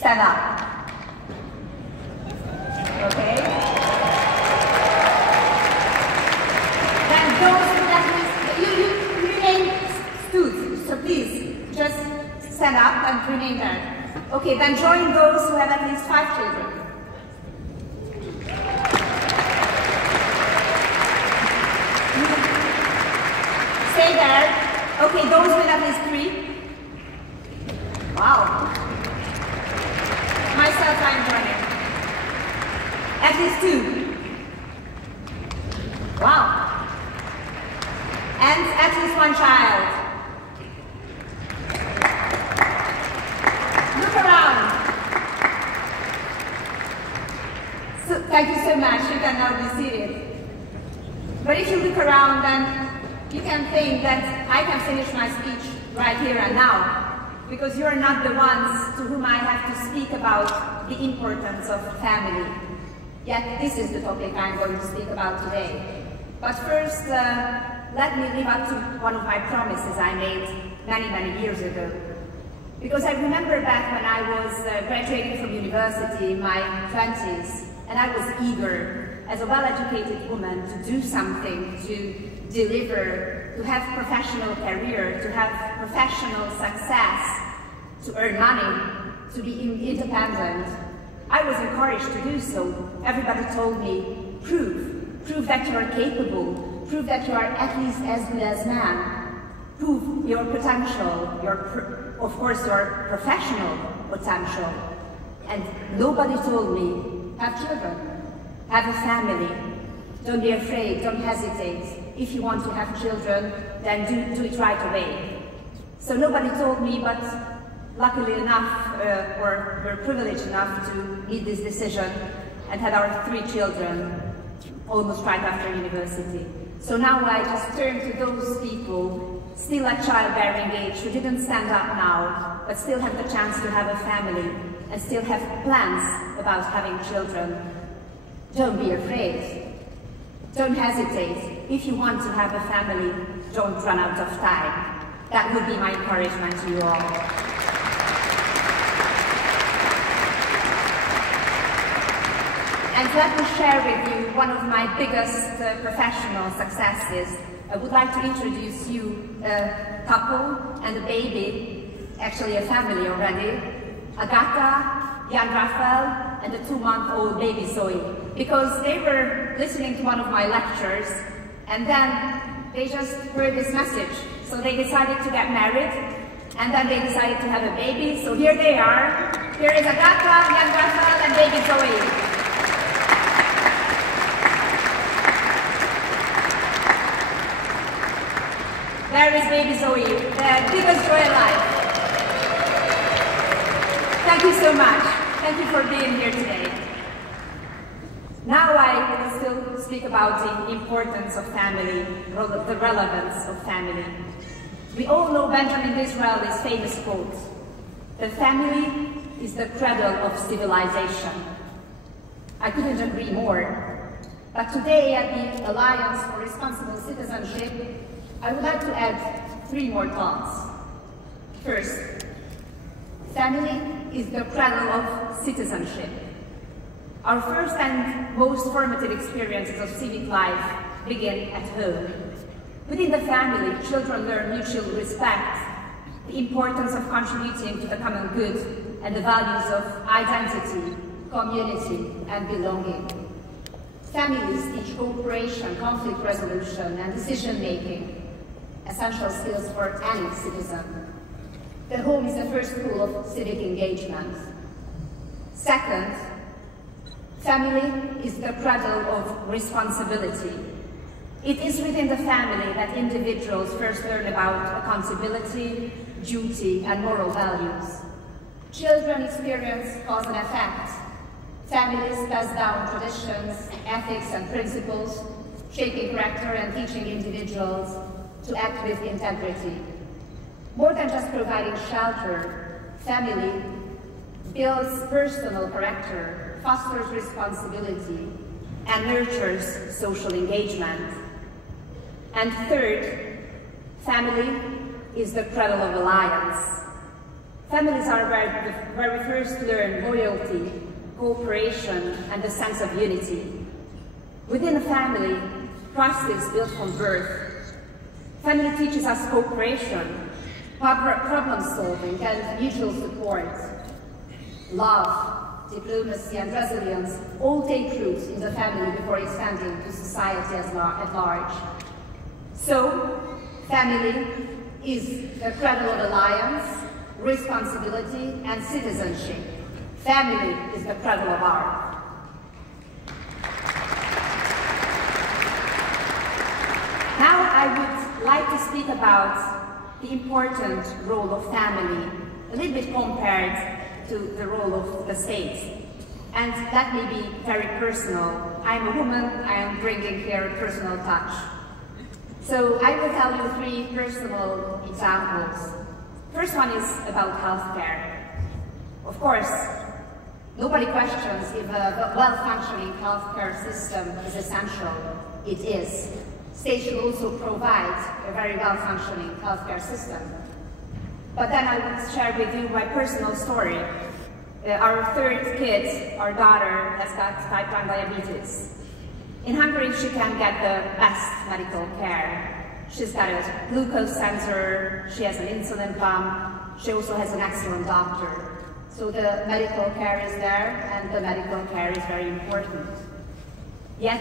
stand up. Okay? Then those who at least, you remain stood, so please, just stand up and remain there. Okay, then join those who have at least 5 children. Stay there. Okay, those with at least 3. Wow. Myself, I'm joining. At least 2. Wow. And at least 1 child. Look around. So, thank you so much. You can now be seated. But if you look around, then you can think that I can finish my speech right here and now, because you are not the ones to whom I have to speak about the importance of family. Yet this is the topic I'm going to speak about today. But first, let me live up to one of my promises I made many years ago. Because I remember back when I was graduating from university in my 20s, and I was eager, as a well-educated woman, to do something, to deliver, to have professional career, to have professional success, to earn money, to be independent. I was encouraged to do so. Everybody told me, prove that you are capable, prove that you are at least as good as man, prove your potential, of course your professional potential. And nobody told me, have children, have a family, don't be afraid, don't hesitate. If you want to have children, then do it right away. So nobody told me, but luckily enough, or we're privileged enough to make this decision and had our 3 children almost right after university. So now I just turn to those people still at childbearing age who didn't stand up now, but still have the chance to have a family and still have plans about having children. Don't be afraid. Don't hesitate. If you want to have a family, don't run out of time. That would be my encouragement to you all. And let me share with you one of my biggest professional successes. I would like to introduce you a couple and a baby, actually a family already, Agata, young Raphael, and a 2-month-old baby Zoe. Because they were listening to one of my lectures, and then they just heard this message. So they decided to get married, and then they decided to have a baby. So here they are. Here is Agata, young Raphael, and baby Zoe. There is baby Zoe, the biggest joy alive. Thank you so much. Thank you for being here today. Now I will still speak about the importance of family, the relevance of family. We all know Benjamin Disraeli's famous quote, "The family is the cradle of civilization." I couldn't agree more. But today at the Alliance for Responsible Citizenship, I would like to add 3 more thoughts. First, family is the cradle of citizenship. Our first and most formative experiences of civic life begin at home. Within the family, children learn mutual respect, the importance of contributing to the common good, and the values of identity, community, and belonging. Families teach cooperation, conflict resolution, and decision-making, essential skills for any citizen. The home is the first school of civic engagement. Second, family is the cradle of responsibility. It is within the family that individuals first learn about accountability, duty, and moral values. Children experience cause and effect. Families pass down traditions, ethics, and principles, shaping character and teaching individuals to act with integrity. More than just providing shelter, family builds personal character, fosters responsibility, and nurtures social engagement. And third, family is the cradle of alliance. Families are where we first learn loyalty, cooperation, and a sense of unity. Within a family, trust is built from birth. Family teaches us cooperation, problem solving, and mutual support. Love, diplomacy, and resilience all take root in the family before extending to society at large. So, family is the cradle of alliance, responsibility, and citizenship. Family is the cradle of art. Now I would like to speak about the important role of family, a little bit compared to the role of the state. And that may be very personal. I'm a woman, I am bringing here a personal touch. So I will tell you 3 personal examples. First one is about healthcare. Of course, nobody questions if a well-functioning healthcare system is essential. It is. States should also provide a very well-functioning healthcare system. But then I will share with you my personal story. Our 3rd kid, our daughter, has got type 1 diabetes. In Hungary, she can get the best medical care. She's got a glucose sensor, she has an insulin pump, she also has an excellent doctor. So the medical care is there, and the medical care is very important. Yet,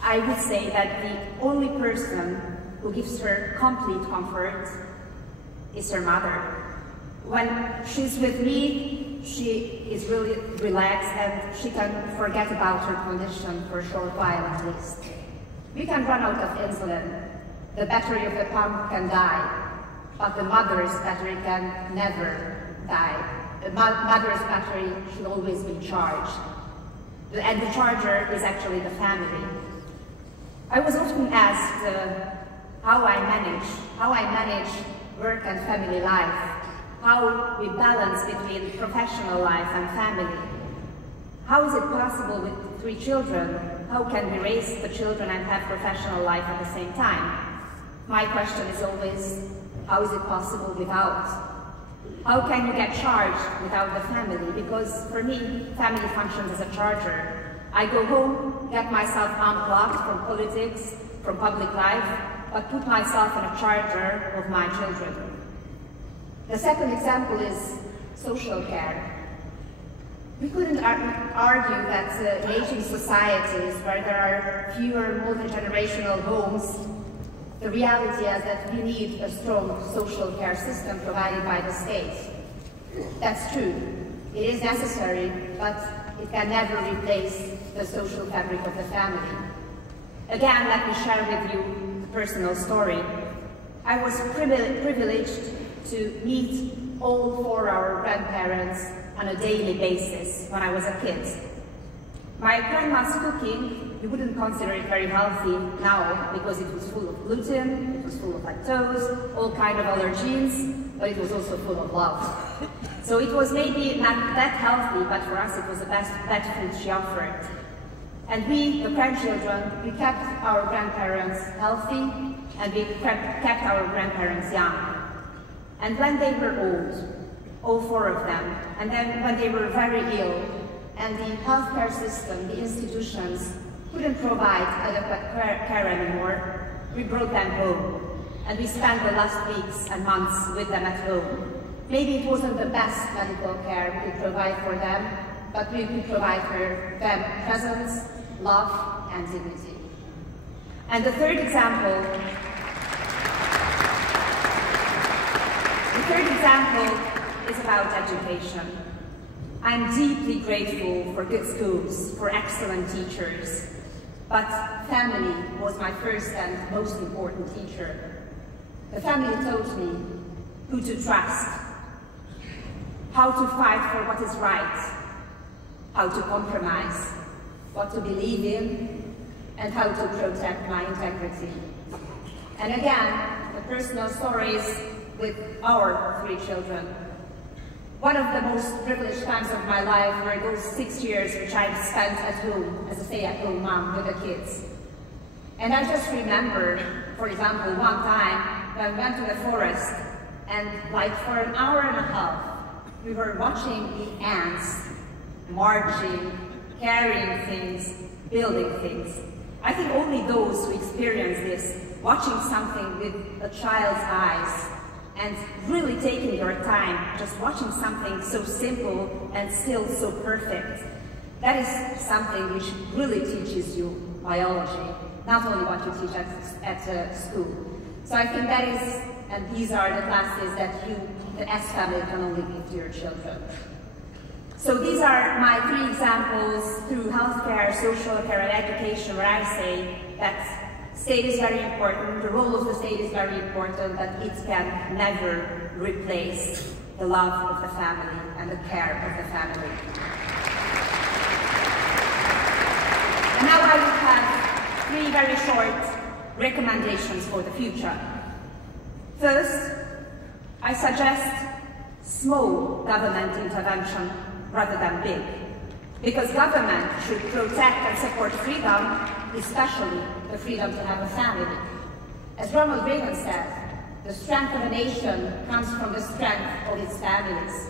I would say that the only person who gives her complete comfort is her mother. When she's with me, she is really relaxed and she can forget about her condition for a short while at least. We can run out of insulin. The battery of the pump can die, but the mother's battery can never die. The mother's battery should always be charged. And the charger is actually the family. I was often asked how I manage work and family life, how we balance between professional life and family. How is it possible with 3 children? How can we raise the children and have professional life at the same time? My question is always, how is it possible without? How can you get charged without the family? Because for me, family functions as a charger. I go home, get myself unplugged from politics, from public life, but put myself in a charger of my children. The second example is social care. We couldn't argue that in aging societies where there are fewer multi-generational homes, the reality is that we need a strong social care system provided by the state. That's true. It is necessary, but it can never replace the social fabric of the family. Again, let me share with you a personal story. I was privileged to meet all 4 of our grandparents on a daily basis when I was a kid. My grandma's cooking, you wouldn't consider it very healthy now because it was full of gluten, it was full of lactose, all kind of allergens, but it was also full of love. So it was maybe not that healthy, but for us it was the best pet food she offered. And we, the grandchildren, we kept our grandparents healthy, and we kept our grandparents young. And when they were old, all 4 of them, and then when they were very ill, and the healthcare system, the institutions, couldn't provide adequate care anymore, we brought them home. And we spent the last weeks and months with them at home. Maybe it wasn't the best medical care we could provide for them, but we could provide for them presence, love, and dignity. And the third example is about education. I'm deeply grateful for good schools, for excellent teachers, but family was my first and most important teacher. The family taught me who to trust, how to fight for what is right, how to compromise, what to believe in, and how to protect my integrity. And again, the personal stories with our 3 children. One of the most privileged times of my life were those 6 years which I spent at home as a stay-at-home mom with the kids. And I just remember, for example, one time when we went to the forest and like for an hour and a half, we were watching the ants marching, carrying things, building things. I think only those who experience this, watching something with a child's eyes and really taking your time, just watching something so simple and still so perfect, that is something which really teaches you biology, not only what you teach at school. So I think that is, and these are the classes that you, the S family, can only give to your children. So these are my 3 examples through healthcare, social care, and education, where I say that state is very important, the role of the state is very important, but it can never replace the love of the family and the care of the family. And now I will have 3 very short recommendations for the future. First, I suggest small government intervention rather than big, because government should protect and support freedom, especially the freedom to have a family. As Ronald Reagan said, the strength of a nation comes from the strength of its families.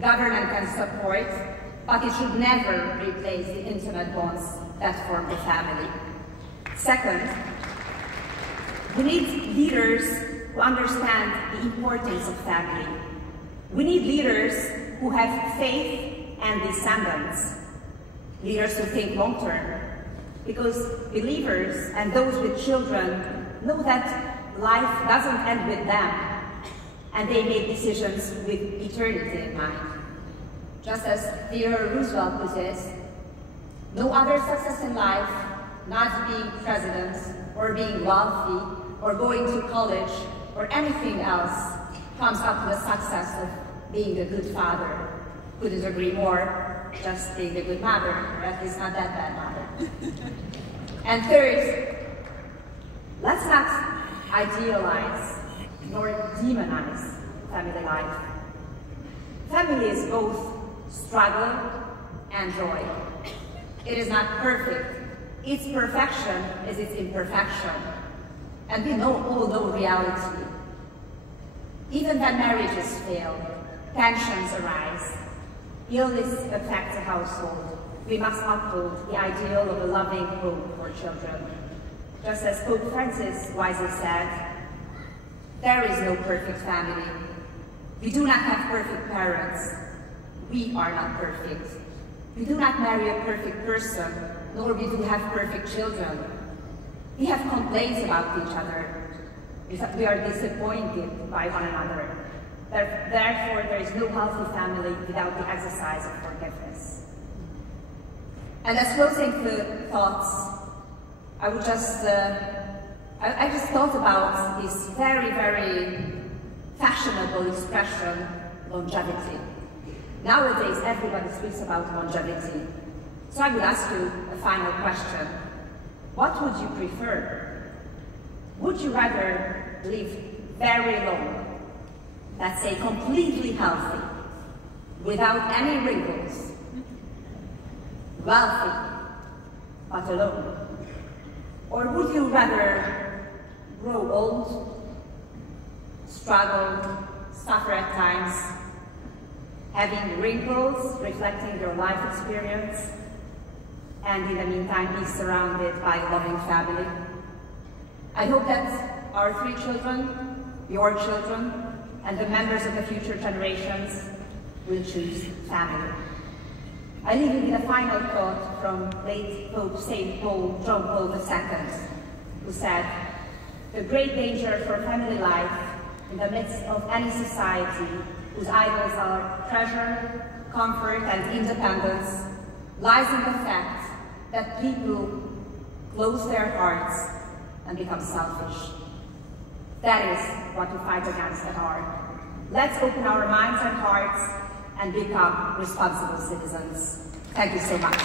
Government can support, but it should never replace the intimate bonds that form the family. Second, we need leaders who understand the importance of family. We need leaders who have faith and descendants, leaders who think long-term, because believers and those with children know that life doesn't end with them, and they make decisions with eternity in mind. Just as Theodore Roosevelt put it, no other success in life, not being president, or being wealthy, or going to college, or anything else, comes up to the success of being a good father. Couldn't agree more, just being a good mother, or at least not that bad mother. And third, let's not idealize nor demonize family life. Family is both struggle and joy. It is not perfect. Its perfection is its imperfection. And we all know reality. Even when marriages fail, tensions arise, illness affects a household, we must uphold the ideal of a loving home for children. Just as Pope Francis wisely said, there is no perfect family. We do not have perfect parents. We are not perfect. We do not marry a perfect person, nor we do have perfect children. We have complaints about each other. We are disappointed by one another. Therefore, there is no healthy family without the exercise of forgiveness. And as closing thoughts, I would just, I just thought about this very, very fashionable expression, longevity. Nowadays, everybody speaks about longevity. So I would ask you a final question. What would you prefer? Would you rather live very long, let's say completely healthy, without any wrinkles, wealthy, but alone? Or would you rather grow old, struggle, suffer at times, having wrinkles reflecting your life experience, and in the meantime be surrounded by a loving family? I hope that our 3 children, your children, and the members of the future generations will choose family. I leave you with a final thought from late Pope St. John Paul II, who said, "The great danger for family life in the midst of any society whose idols are treasure, comfort, and independence lies in the fact that people close their hearts and become selfish." That is what we fight against at heart. Let's open our minds and hearts and become responsible citizens. Thank you so much.